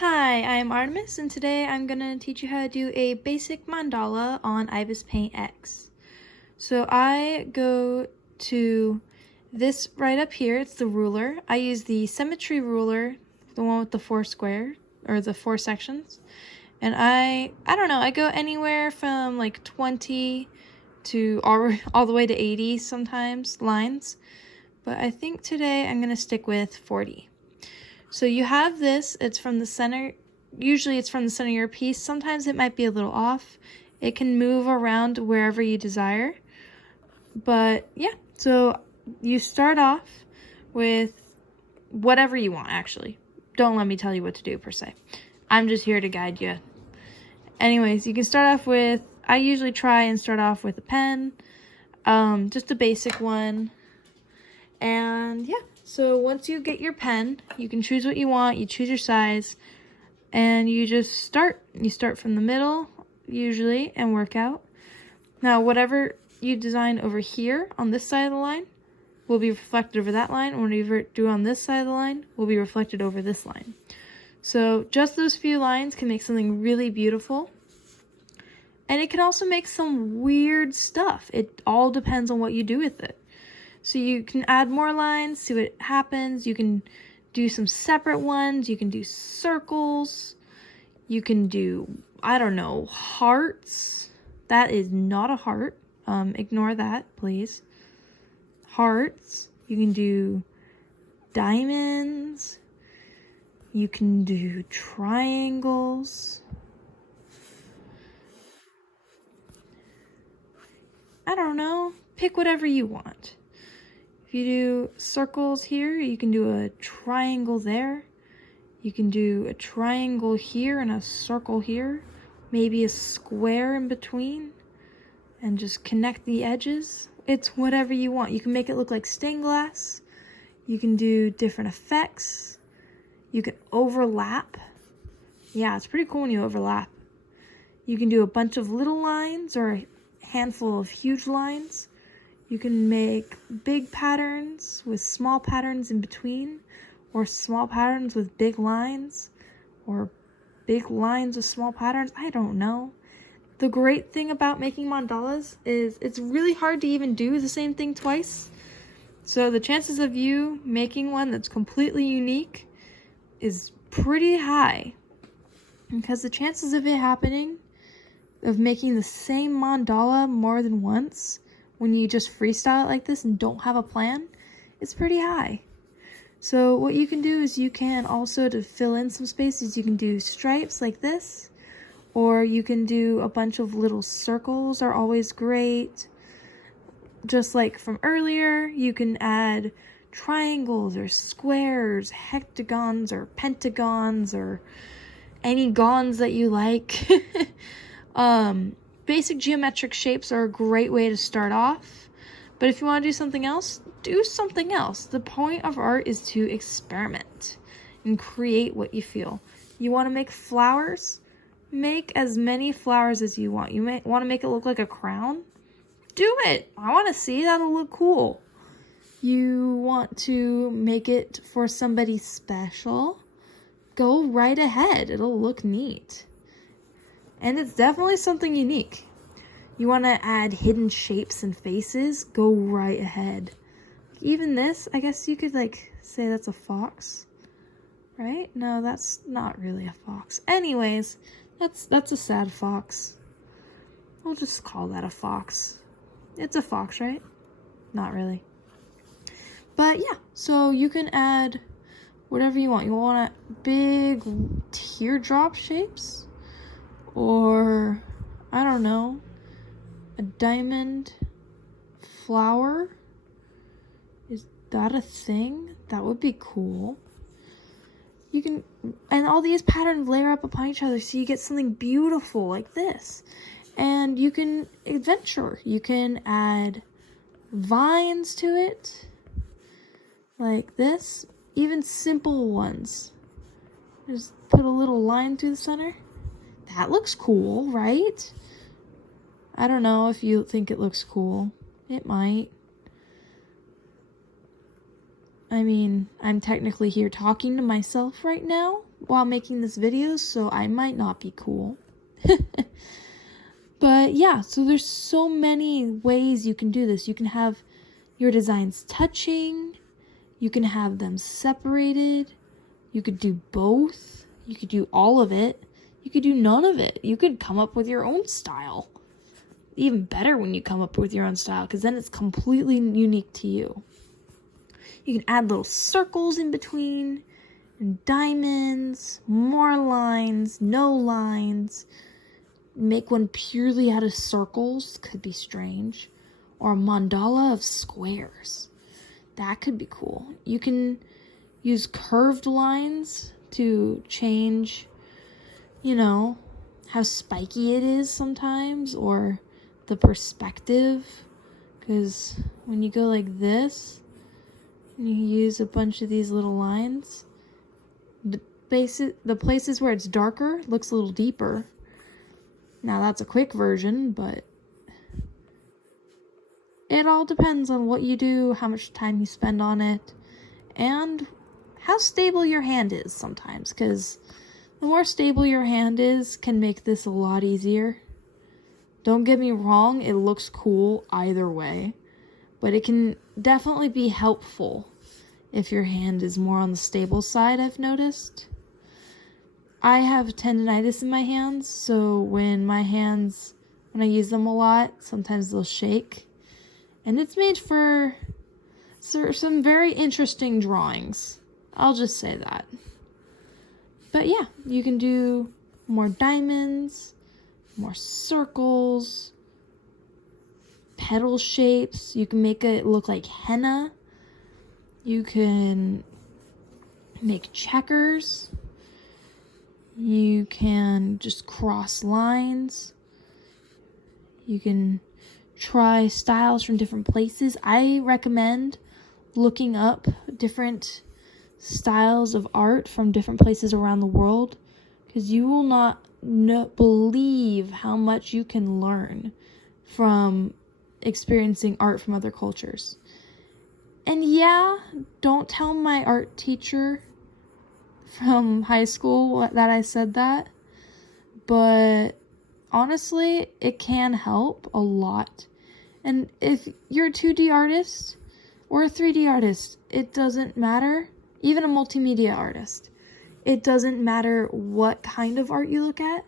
Hi, I'm Artemis, and today I'm going to teach you how to do a basic mandala on Ibis Paint X. So I go to this right up here, it's the ruler. I use the symmetry ruler, the one with the 4 square, or the 4 sections. And I don't know, I go anywhere from like 20 to all the way to 80 sometimes lines. But I think today I'm going to stick with 40. So you have this, it's from the center, usually it's from the center of your piece. Sometimes it might be a little off. It can move around wherever you desire. But yeah, so you start off with whatever you want, actually. Don't let me tell you what to do per se. I'm just here to guide you. Anyways, you can start off with, I usually try and start off with a pen, just a basic one. And yeah, so once you get your pen, you can choose what you want, you choose your size, and you just start. You start from the middle, usually, and work out. Now, whatever you design over here on this side of the line will be reflected over that line, and whatever you do on this side of the line will be reflected over this line. So just those few lines can make something really beautiful. And it can also make some weird stuff. It all depends on what you do with it. So you can add more lines, see what happens. You can do some separate ones. You can do circles. You can do, I don't know, hearts. That is not a heart. Ignore that, please. Hearts. You can do diamonds. You can do triangles. I don't know. Pick whatever you want. If you do circles here, you can do a triangle there. You can do a triangle here and a circle here. Maybe a square in between. And just connect the edges. It's whatever you want. You can make it look like stained glass. You can do different effects. You can overlap. Yeah, it's pretty cool when you overlap. You can do a bunch of little lines or a handful of huge lines. You can make big patterns with small patterns in between, or small patterns with big lines, or big lines with small patterns. I don't know. The great thing about making mandalas is it's really hard to even do the same thing twice. So the chances of you making one that's completely unique is pretty high. Because the chances of it happening, of making the same mandala more than once, when you just freestyle it like this and don't have a plan, it's pretty high. So what you can do is you can also, to fill in some spaces, you can do stripes like this, or you can do a bunch of little circles are always great. Just like from earlier, you can add triangles or squares, hectagons or pentagons, or any gons that you like. Basic geometric shapes are a great way to start off, but if you want to do something else, do something else. The point of art is to experiment and create what you feel. You want to make flowers? Make as many flowers as you want. You may want to make it look like a crown? Do it! I want to see, that'll look cool. You want to make it for somebody special? Go right ahead, it'll look neat. And it's definitely something unique. You want to add hidden shapes and faces? Go right ahead. Even this, I guess you could like say that's a fox, right? No, that's not really a fox. Anyways, that's a sad fox. We'll just call that a fox. It's a fox, right? Not really. But yeah, so you can add whatever you want. You want big teardrop shapes? Or, I don't know, a diamond flower? Is that a thing? That would be cool. You can, and all these patterns layer up upon each other so you get something beautiful like this. And you can adventure. You can add vines to it, like this. Even simple ones. Just put a little line through the center. That looks cool, right? I don't know if you think it looks cool. It might. I mean, I'm technically here talking to myself right now, while making this video, so I might not be cool. But yeah, so there's so many ways you can do this. You can have your designs touching, you can have them separated, you could do both, you could do all of it, you could do none of it. You could come up with your own style. Even better when you come up with your own style, because then it's completely unique to you. You can add little circles in between, and diamonds, more lines, no lines. Make one purely out of circles, could be strange. Or a mandala of squares. That could be cool. You can use curved lines to change, you know, how spiky it is sometimes, or the perspective. Because when you go like this, and you use a bunch of these little lines, the places where it's darker looks a little deeper. Now that's a quick version, but it all depends on what you do, how much time you spend on it, and how stable your hand is sometimes, because the more stable your hand is can make this a lot easier. Don't get me wrong, it looks cool either way, but it can definitely be helpful if your hand is more on the stable side, I've noticed. I have tendinitis in my hands, so when I use them a lot, sometimes they'll shake. And it's made for some very interesting drawings. I'll just say that. But yeah, you can do more diamonds, more circles, petal shapes. You can make it look like henna. You can make checkers. You can just cross lines. You can try styles from different places. I recommend looking up different styles of art from different places around the world, because you will not believe how much you can learn from experiencing art from other cultures. And yeah, don't tell my art teacher from high school that I said that, but honestly, it can help a lot. And if you're a 2D artist or a 3D artist, it doesn't matter. Even a multimedia artist, it doesn't matter what kind of art you look at,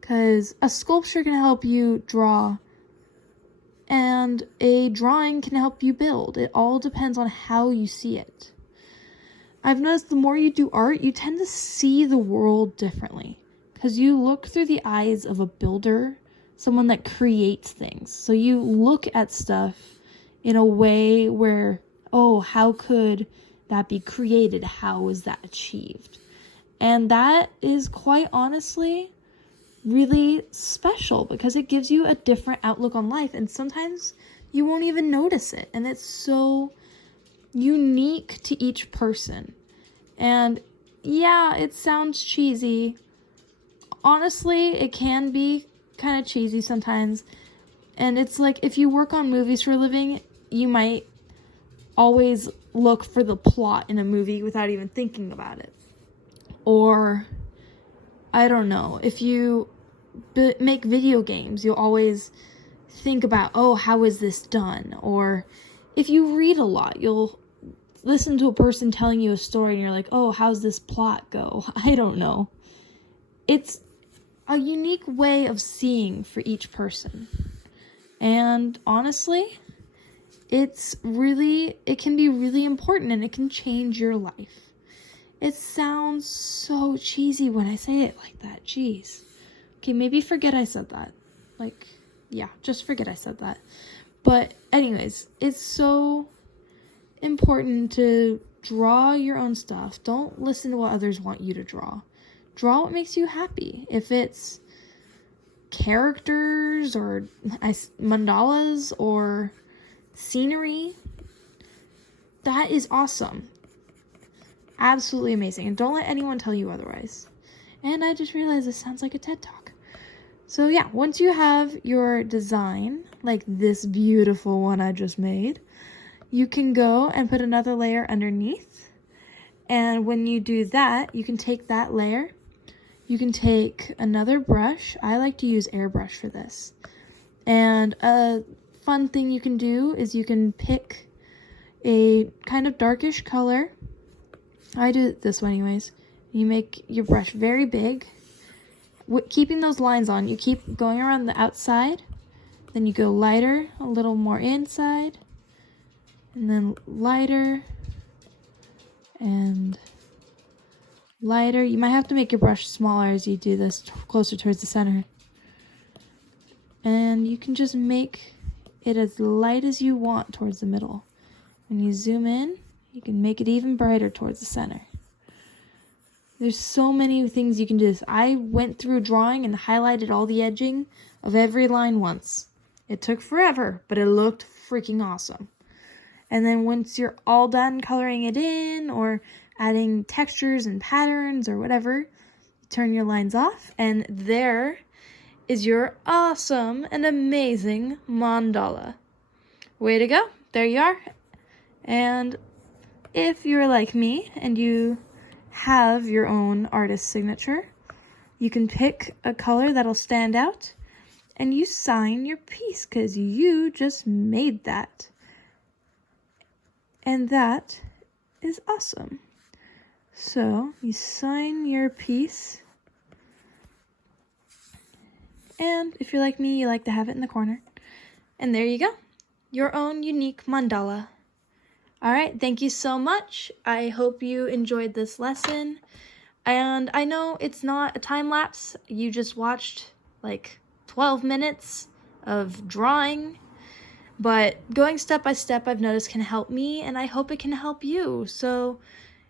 because a sculpture can help you draw and a drawing can help you build. It all depends on how you see it. I've noticed the more you do art, you tend to see the world differently, because you look through the eyes of a builder, someone that creates things. So you look at stuff in a way where, oh, how could that be created? How is that achieved? And that is quite honestly really special, because it gives you a different outlook on life, and sometimes you won't even notice it. And it's so unique to each person. And yeah, it sounds cheesy. Honestly, it can be kind of cheesy sometimes. And it's like, if you work on movies for a living, you might always look for the plot in a movie without even thinking about it. Or, I don't know, if you make video games, you'll always think about, oh, how is this done? Or if you read a lot, you'll listen to a person telling you a story and you're like, oh, how's this plot go? I don't know. It's a unique way of seeing for each person. And honestly, it can be really important, and it can change your life. It sounds so cheesy when I say it like that. Jeez. Okay, maybe forget I said that. Just forget I said that. But anyways, it's so important to draw your own stuff. Don't listen to what others want you to draw. Draw what makes you happy. If it's characters or mandalas or scenery, that is awesome. Absolutely amazing. And don't let anyone tell you otherwise. And I just realized this sounds like a TED Talk. So yeah, once you have your design, like this beautiful one I just made, you can go and put another layer underneath. And when you do that, you can take that layer. You can take another brush. I like to use airbrush for this. And a fun thing you can do is you can pick a kind of darkish color. I do it this way anyways. You make your brush very big. Keeping those lines on, you keep going around the outside. Then you go lighter, a little more inside. And then lighter. And lighter. You might have to make your brush smaller as you do this, closer towards the center. And you can just make it as light as you want towards the middle. When you zoom in, you can make it even brighter towards the center. There's so many things you can do this. I went through drawing and highlighted all the edging of every line once. It took forever, but it looked freaking awesome. And then once you're all done coloring it in or adding textures and patterns or whatever, you turn your lines off, and there is your awesome and amazing mandala. Way to go. There you are. And if you're like me and you have your own artist signature, you can pick a color that'll stand out and you sign your piece because you just made that. And that is awesome. So you sign your piece, and if you're like me, you like to have it in the corner. And there you go, your own unique mandala. All right, thank you so much. I hope you enjoyed this lesson. And I know it's not a time lapse. You just watched like 12 minutes of drawing. But going step by step, I've noticed can help me, and I hope it can help you. So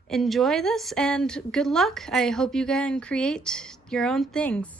enjoy this and good luck. I hope you can create your own things.